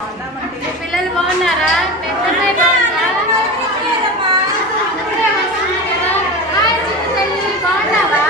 పిల్లలు బాగున్నారా? పెద్దమ్మాయి బాగున్నారా? బాగున్నావా?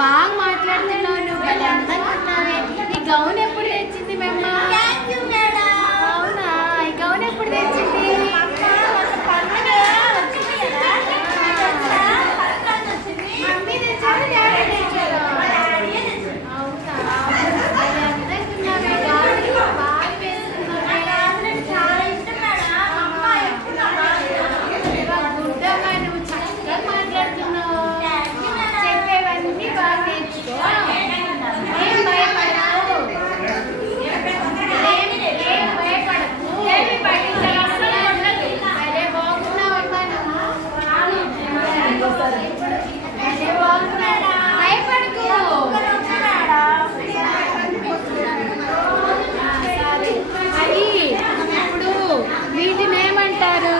బాగా మాట్లాడుతున్నావు నువ్వు, భలే అందంగా ఉన్నావే. ఈ గౌన్ ఎప్పుడు తెచ్చింది మేమ్మ? అవునా, ఈ గౌన్ ఎప్పుడు తెచ్చింది? మమ్మీ తెచ్చారు, డాడీ తెచ్చారు. అవునా, భలే అందంగా ఉన్నావే. గాలి బాగా వేస్తున్నావే. గుడ్డగా నువ్వు చక్కగా మాట్లాడుతున్నావు. ఇప్పుడు వీటిని ఏమంటారు?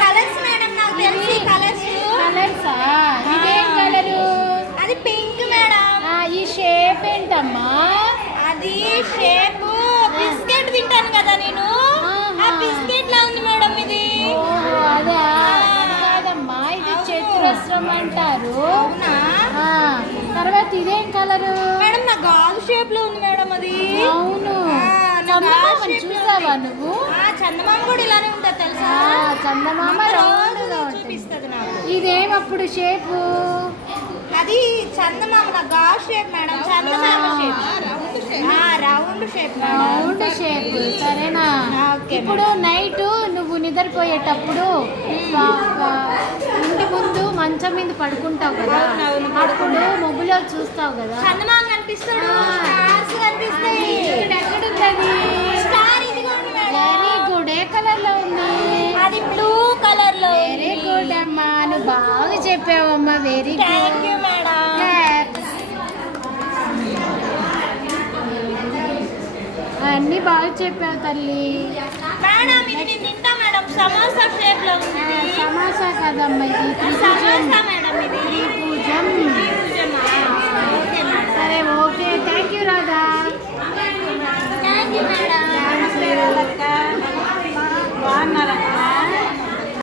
కలర్స్ మేడం, నాకు తెలిసి కలర్సా? ఇదేం కలరు? అది పింక్ మేడం. ఈ షేప్ ఏంటమ్మా? అది షేప్ బిస్కెట్ తింటాను కదా నేను, ఆ బిస్కెట్ లా ఉంది మేడం ఇది. అదే కాదమ్మా, ఇది చతురస్రం అంటారు. అవునా? తర్వాత ఇదేం కలరు మేడం? నా గాజు షేప్ లో ఉంది మేడం అది. అవును, చందమామని చూసావా నువ్వు? చందమామ కూడా ఇలానే ఉంటుంది తెలుసా? చందమామ రౌండ్గా చూపిస్తుంది నాకు. ఇదేమప్పుడు షేపు? అది చందమామ, నా గాజు షేప్ మేడం. చందమామ షేప్, రౌండ్ షేప్. సరేనా? ఇప్పుడు నైట్ నువ్వు నిద్రపోయేటప్పుడు ఇంటి ముందు మంచం మీద పడుకుంటావు కదా, అప్పుడు మొబైల్లో చూస్తావు కదా, చందమామ కనిపిస్తాడు, స్టార్స్ కనిపిస్తాయి. ఎక్కడుంది స్టార్? ఇదిగోండి మేడం. Very good. ఏ కలర్ లో ఉంది? అది బ్లూ కలర్ లో. వెరీ గుడ్ అమ్మా, నువ్వు బాగా చెప్పావమ్మా. Very good, thank you madam. అన్నీ బాగా చెప్పావు తల్లి. మేడం ఇది నేను తింటా మేడం. సమోసా షేప్ లో ఉంది. సమోసా కదమ్మా, ఇది సమోసా మేడం. ఇది పూజం. సరే, okay. Thank you Radha. Thank you madam. బాగున్నారా?